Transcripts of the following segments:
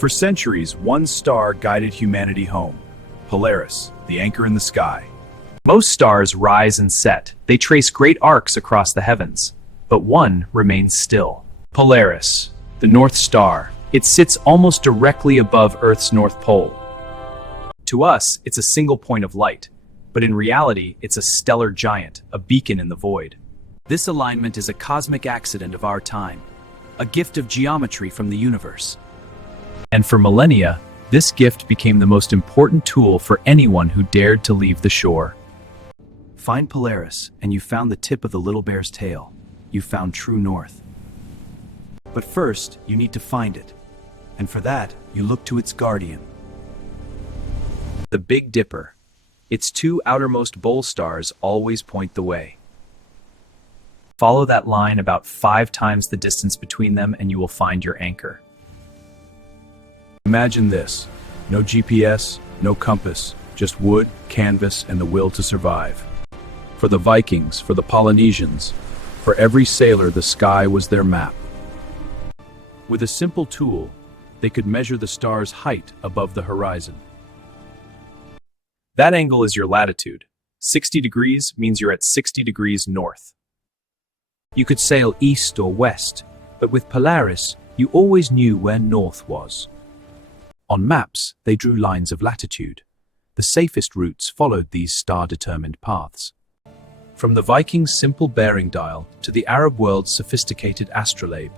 For centuries, one star guided humanity home. Polaris, the anchor in the sky. Most stars rise and set. They trace great arcs across the heavens. But one remains still. Polaris, the North Star. It sits almost directly above Earth's North Pole. To us, it's a single point of light, but in reality, it's a stellar giant, a beacon in the void. This alignment is a cosmic accident of our time, a gift of geometry from the universe. And for millennia, this gift became the most important tool for anyone who dared to leave the shore. Find Polaris, and you found the tip of the little bear's tail. You found true north. But first, you need to find it. And for that, you look to its guardian. The Big Dipper. Its two outermost bowl stars always point the way. Follow that line about 5 times the distance between them and you will find your anchor. Imagine this. No GPS, no compass, just wood, canvas, and the will to survive. For the Vikings, for the Polynesians, for every sailor, the sky was their map. With a simple tool, they could measure the star's height above the horizon. That angle is your latitude. 60 degrees means you're at 60 degrees north. You could sail east or west, but with Polaris, you always knew where north was. On maps, they drew lines of latitude. The safest routes followed these star-determined paths. From the Vikings' simple bearing dial to the Arab world's sophisticated astrolabe.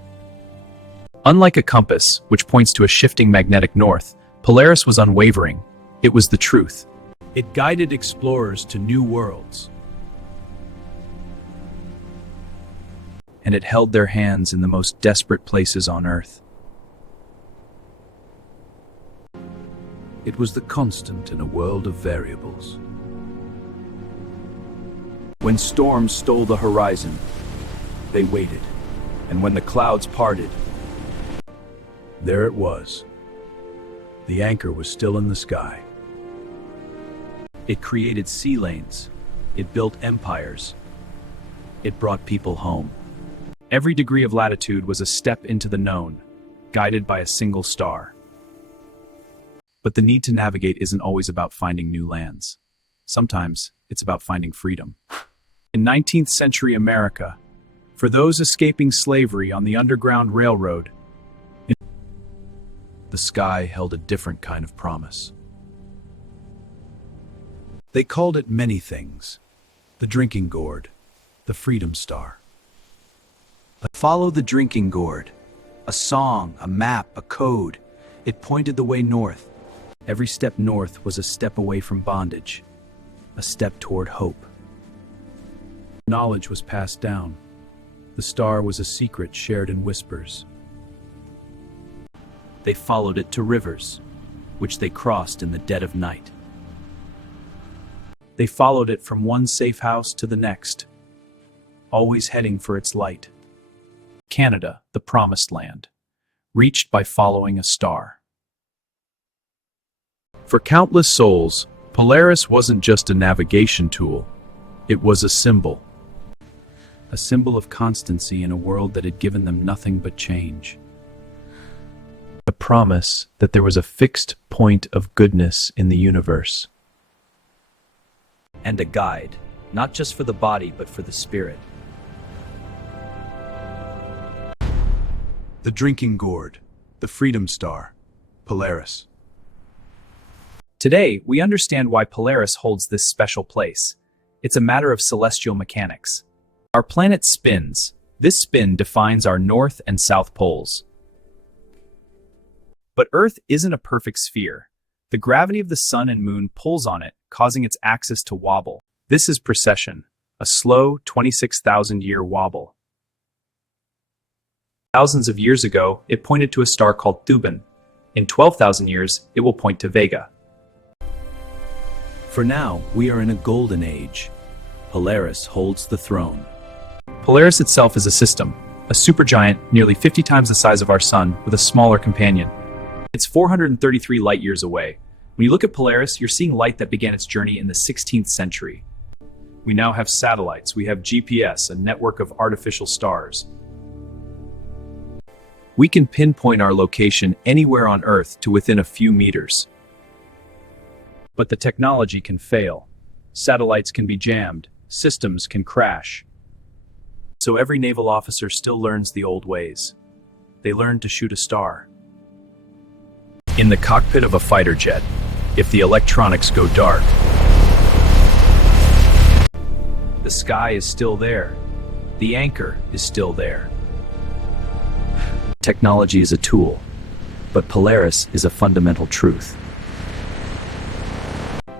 Unlike a compass, which points to a shifting magnetic north, Polaris was unwavering. It was the truth. It guided explorers to new worlds. And it held their hands in the most desperate places on Earth. It was the constant in a world of variables. When storms stole the horizon, they waited. And when the clouds parted, there it was. The anchor was still in the sky. It created sea lanes. It built empires. It brought people home. Every degree of latitude was a step into the known, guided by a single star. But the need to navigate isn't always about finding new lands. Sometimes it's about finding freedom. In 19th century America, for those escaping slavery on the Underground Railroad, the sky held a different kind of promise. They called it many things. The drinking gourd, the freedom star. Follow the drinking gourd. A song, a map, a code. It pointed the way north. Every step north was a step away from bondage, a step toward hope. Knowledge was passed down. The star was a secret shared in whispers. They followed it to rivers, which they crossed in the dead of night. They followed it from one safe house to the next, always heading for its light. Canada, the promised land, reached by following a star. For countless souls, Polaris wasn't just a navigation tool. It was a symbol. A symbol of constancy in a world that had given them nothing but change. A promise that there was a fixed point of goodness in the universe. And a guide, not just for the body, but for the spirit. The drinking gourd, the freedom star, Polaris. Today, we understand why Polaris holds this special place. It's a matter of celestial mechanics. Our planet spins. This spin defines our north and south poles. But Earth isn't a perfect sphere. The gravity of the sun and moon pulls on it, causing its axis to wobble. This is precession, a slow 26,000-year wobble. Thousands of years ago, it pointed to a star called Thuban. In 12,000 years, it will point to Vega. For now, we are in a golden age. Polaris holds the throne. Polaris itself is a system, a supergiant nearly 50 times the size of our sun with a smaller companion. It's 433 light-years away. When you look at Polaris, you're seeing light that began its journey in the 16th century. We now have satellites, we have GPS, a network of artificial stars. We can pinpoint our location anywhere on Earth to within a few meters. But the technology can fail. Satellites can be jammed. Systems can crash. So every naval officer still learns the old ways. They learn to shoot a star. In the cockpit of a fighter jet, if the electronics go dark, the sky is still there. The anchor is still there. Technology is a tool, but Polaris is a fundamental truth.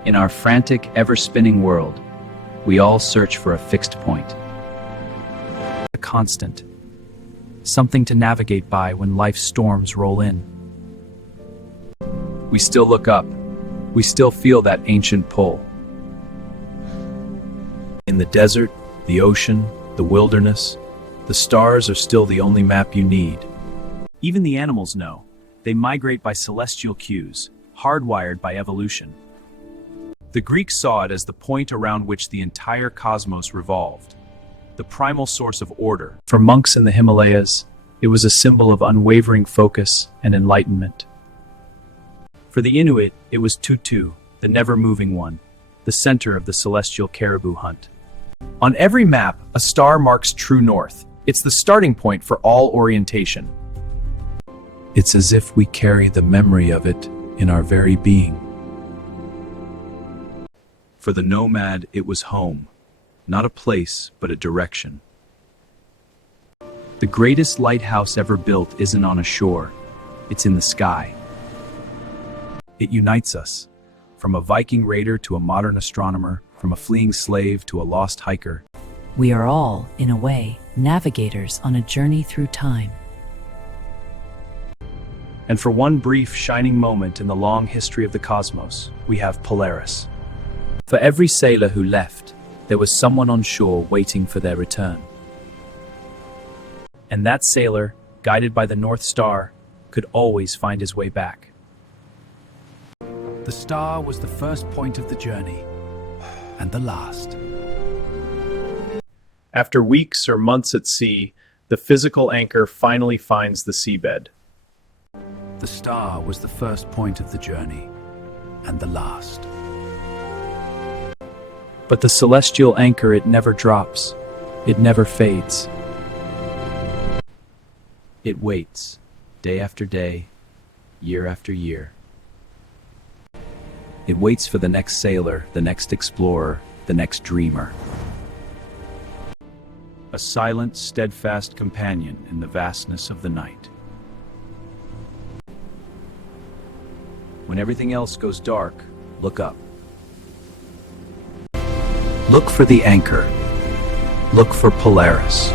In our frantic, ever-spinning world, we all search for a fixed point. A constant. Something to navigate by when life's storms roll in. We still look up. We still feel that ancient pull. In the desert, the ocean, the wilderness, the stars are still the only map you need. Even the animals know. They migrate by celestial cues, hardwired by evolution. The Greeks saw it as the point around which the entire cosmos revolved, the primal source of order. For monks in the Himalayas, it was a symbol of unwavering focus and enlightenment. For the Inuit, it was Tutu, the never-moving one, the center of the celestial caribou hunt. On every map, a star marks true north. It's the starting point for all orientation. It's as if we carry the memory of it in our very being. For the nomad, it was home, not a place, but a direction. The greatest lighthouse ever built isn't on a shore, it's in the sky. It unites us, from a Viking raider to a modern astronomer, from a fleeing slave to a lost hiker. We are all, in a way, navigators on a journey through time. And for one brief, shining moment in the long history of the cosmos, we have Polaris. For every sailor who left, there was someone on shore waiting for their return. And that sailor, guided by the North Star, could always find his way back. The star was the first point of the journey, and the last. After weeks or months at sea, the physical anchor finally finds the seabed. The star was the first point of the journey, and the last. But the celestial anchor, it never drops. It never fades. It waits, day after day, year after year. It waits for the next sailor, the next explorer, the next dreamer. A silent, steadfast companion in the vastness of the night. When everything else goes dark, look up. Look for the anchor. Look for Polaris.